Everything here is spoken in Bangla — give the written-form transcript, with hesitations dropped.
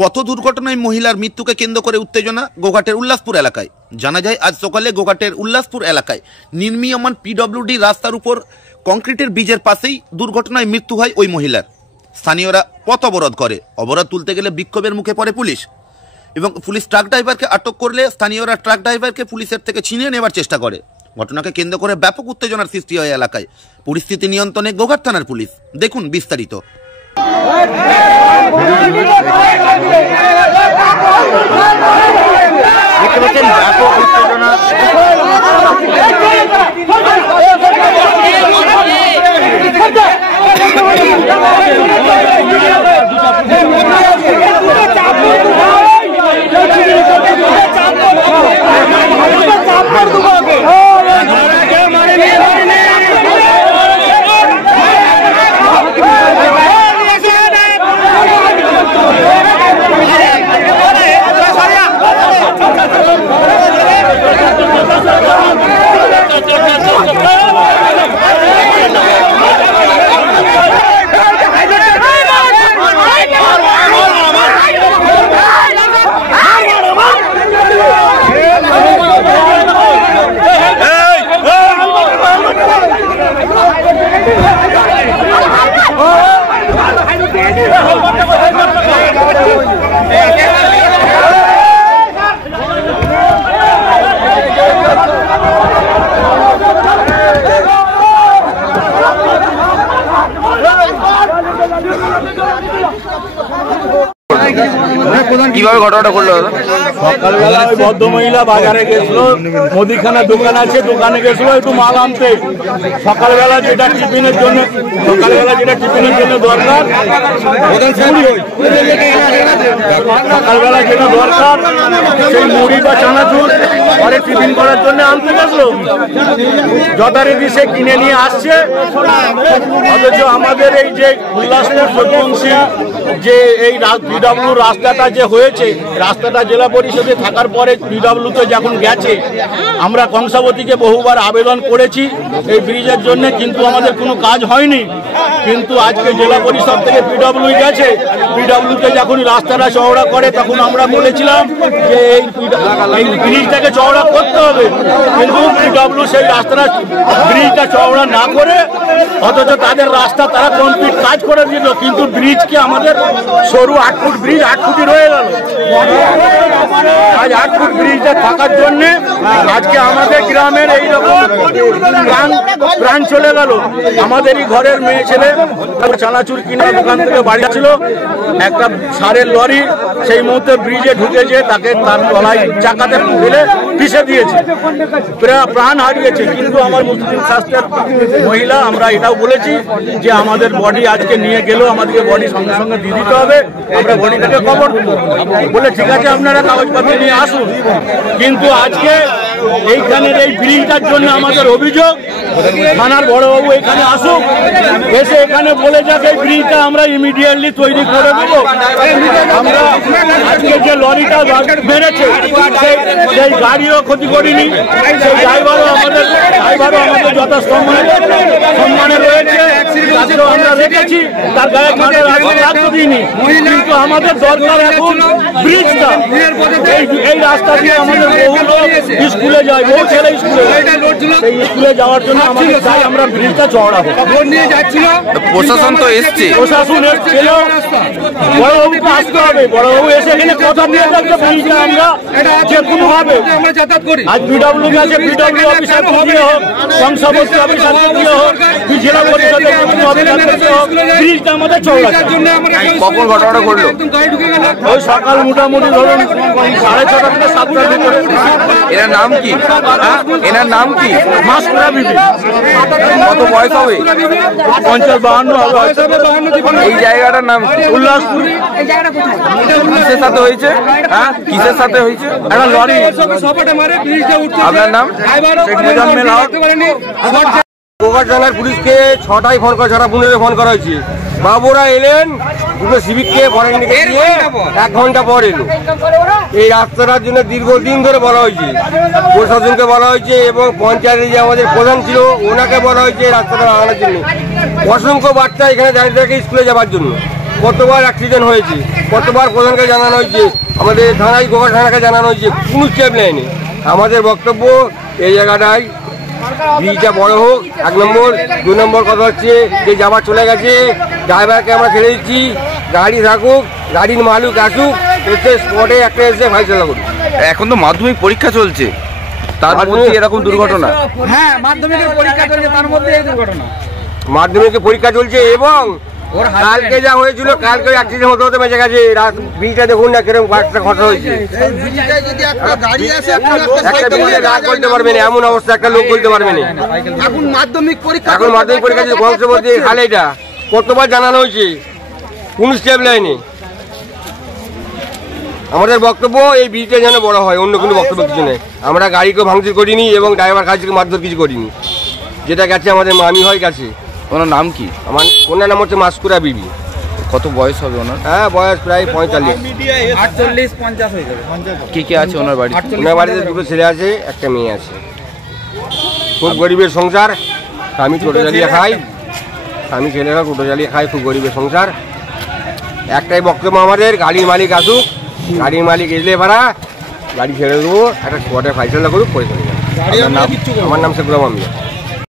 পথ দুর্ঘটনায় মহিলার মৃত্যুকে কেন্দ্র করে উত্তেজনা গোঘাটের উল্লাসপুর এলাকায়। জানা যায় আজ সকালে গোঘাটের উল্লাসপুর এলাকায় নির্মীয়মান পিডব্লিউডি রাস্তার উপর কংক্রিটের ব্রিজের পাশেই দুর্ঘটনায় মৃত্যু হয় ওই মহিলার। স্থানীয়রা পথ অবরোধ করে। অবরোধ তুলতে গেলে বিক্ষোভের মুখে পড়ে পুলিশ এবং পুলিশ ট্রাক ড্রাইভারকে আটক করলে স্থানীয়রা ট্রাক ড্রাইভারকে পুলিশের থেকে ছিনিয়ে নেওয়ার চেষ্টা করে। ঘটনাকে কেন্দ্র করে ব্যাপক উত্তেজনার সৃষ্টি হয় এলাকায়। পরিস্থিতি নিয়ন্ত্রণে গোঘাট থানার পুলিশ। দেখুন বিস্তারিত। ব্যাপক উত্তেজনা কিভাবে ঘটনাটা ঘটলো? সকালবেলা ওই বদ্ধ মহিলা বাজারে গেছিল, মুদিখানার দোকান আছে, দোকানে গেছিল একটু মাল আনতে। সকালবেলা যেটা টিফিনের জন্য দরকার, সকালবেলা যেটা দরকার সেই মুড়ি বা চানাচুর ঘরে টিফিন করার জন্য আনতে গেছিল। যথারীতি সে কিনে নিয়ে আসছে, অথচ আমাদের এই যে উল্লাসপুর ফ্রিকোয়েন্সি যে এই পিডব্লিউ রাস্তাটা যে হয়েছে, রাস্তাটা জেলা পরিষদে থাকার পরে পিডব্লিউতে যখন গেছে, আমরা কংসাবতীকে বহুবার আবেদন করেছি এই ব্রিজের জন্য, কিন্তু আমাদের কোনো কাজ হয়নি। কিন্তু আজকে জেলা পরিষদ থেকে পিডব্লিউ গেছে, পিডব্লিউতে যখন রাস্তাটা চওড়া করে তখন আমরা বলেছিলাম যে এই ব্রিজটাকে চওড়া করতে হবে, কিন্তু পিডব্লিউ সেই রাস্তাটা ব্রিজটা চওড়া না করে অথচ তাদের রাস্তা তারা কমপ্লিট কাজ করে দিল, কিন্তু ব্রিজকে আমাদের সরু 8 ফুট ব্রিজ 8 ফুটই রয়ে গেল। আজ 8 ফুট ব্রিজটা থাকার জন্য আজকে আমাদের গ্রামের এইরকম প্রাণ চলে গেল। আমাদেরই ঘরের মেয়ে ছেলে চানাচুর কিনে দোকান থেকে বাড়ি ছিল, একটা সারের লরি সেই মুহূর্তে ব্রিজে ঢুকেছে, তাকে তার তলায় চাকাতে ফেলে পিষে দিয়েছে, প্রাণ হারিয়েছে। কিন্তু আমার মুসলিম স্বাস্থ্যের মহিলা আমরা এটাও বলেছি যে আমাদের বডি আজকে নিয়ে গেলেও আমাদেরকে বডি সঙ্গে সঙ্গে দিয়ে দিতে হবে, আমরা বডিটাকে কবর দেবো বলে ঠিক আছে আপনারা কাগজপত্র নিয়ে আসুন। কিন্তু আজকে এইখানের এই ব্রিজটার জন্য আমাদের অভিযোগ, থানার বড়বাবু এখানে আসুক, এসে এখানে বলে যাক এই ব্রিজটা আমরা ইমিডিয়েটলি তৈরি করে দেবো। আমরা আজকে যে লরিটা মেরেছে সেই গাড়িও ক্ষতি করিনি, সেই ড্রাইভারও আমাদের সম্মানে রয়েছে, আমরা রেখেছি, তার গায়ে কাঁধে রাখতে দিইনি। কিন্তু আমাদের দরকার এখন ব্রিজটা, এই রাস্তা দিয়ে আমাদের বহু লোক স্কুলে যায়, বহু ছেলে স্কুলে যাওয়ার জন্য আমাদের চাই আমরা ব্রিজটা চওড়া হোক। প্রশাসন তো এসছে, প্রশাসন এসেছিল, বড়বাবুকে আসতে হবে, বড়বাবু এসে এখানে কথা দিয়ে থাকতে ব্রিজটা আমরা যে কোনো ভাবে আজ পিডব্লিউ গেছে, পিডব্লিউ অফিসার দিয়ে হোক, কংসাবতী অফিসার দিয়ে হোক, জেলা পরিষদের অফিসার হোক, ব্রিজটা আমাদের চওড়া। কখন ঘটনাটা ঘটলো? ওই সকাল মোটামুটি ধরুন 6:30 থেকে 7টার ভিতরে। এনার নাম কি? এনার নাম কি? মাসকুরা বিবি। কত বয়স হবে? 50-52 হবে। এই জায়গাটার নাম উল্লাসপুর। কিসের সাথে হয়েছে? হ্যাঁ, কিসের সাথে হয়েছে? একটা লরি। আপনার নাম? গোঘাট থানার পুলিশকে 6টায় ফোন করা, 6:15 ফোন করা হয়েছে। বাবুরা এলেন, দুটো সিভিককে ফরেন নিয়ে 1 ঘন্টা পর এলো। এই রাস্তাটার জন্য দীর্ঘদিন ধরে বলা হয়েছে, প্রশাসনকে বলা হয়েছে এবং পঞ্চায়েতের যে আমাদের প্রধান ছিল ওনাকে বলা হয়েছে রাস্তাটা বানানোর জন্য। অসংখ্য বাচ্চা এখানে দাঁড়িয়ে থাকে স্কুলে যাওয়ার জন্য, কতবার অ্যাক্সিডেন্ট হয়েছে, কতবার প্রধানকে জানানো হয়েছে, আমাদের থানায় গোঘাট থানাকে জানানো হয়েছে, কোনো স্টেপ নেয়নি। আমাদের বক্তব্য এই জায়গাটায় ব্রিজটা বড় হোক, 1 নম্বর। 2 নম্বর কথা হচ্ছে যে যাবার চলে গেছে ড্রাইভারকে আমরা ছেড়ে দিচ্ছি, গাড়ি থাকুক, গাড়ির মালিক আসুক, এসে স্পটে একটা এসে ফাইসলা করুক। এখন তো মাধ্যমিক পরীক্ষা চলছে, তার মধ্যে এরকম দুর্ঘটনা। হ্যাঁ, মাধ্যমিকের পরীক্ষা চলছে, তার মধ্যে এই দুর্ঘটনা। মাধ্যমিকের পরীক্ষা চলছে এবং কালকে যা হয়েছিল, কালকে অ্যাক্সিডেন্ট হতে হতে বেঁচে গেছে। ব্রিজটা দেখুন না কিরকম একটা ঘটনা হয়েছে। একটা ব্রিজে রাত বলতে পারবে না, এমন অবস্থা একটা লোক বলতে পারবে না। এখন মাধ্যমিক পরীক্ষা বংশবতী খালেটা কতবার জানানো হয়েছে, কোন স্টেপ নেয়নি। আমাদের বক্তব্য এই ব্রিজটা যেন বড় হয়, অন্য কোনো বক্তব্য কিছু নেই। আমরা গাড়িকেও ভাঙচুর করিনি এবং ড্রাইভার কাজকে মারধর কিছু করিনি। যেটা গেছে আমাদের মামি হয় গেছে। ওনার নাম কি? ওনার নাম হচ্ছে মাসকুরা বিবি। কত বয়স হবে ওনার? হ্যাঁ, বয়স প্রায় 45। 48-50 হয়ে যাবে। কে আছে ওনার বাড়ি? ওনার বাড়িতে 2টো ছেলে আছে, একটা মেয়ে আছে। খুব গরিবের সংসার। আমি টোটো জ্বালিয়ে খাই, আমি ছেলেরা টোটো জ্বালিয়ে খাই, খুব গরিবের সংসার। একটাই বক্তব্য আমাদের, গাড়ির মালিক আসুক, গাড়ির মালিক এলে ভাড়া গাড়ি ছেড়ে দেবো, একটা স্পটে ফাইসলা করুক, করে চলে যাবে। আমার নাম শেখুর রহমান।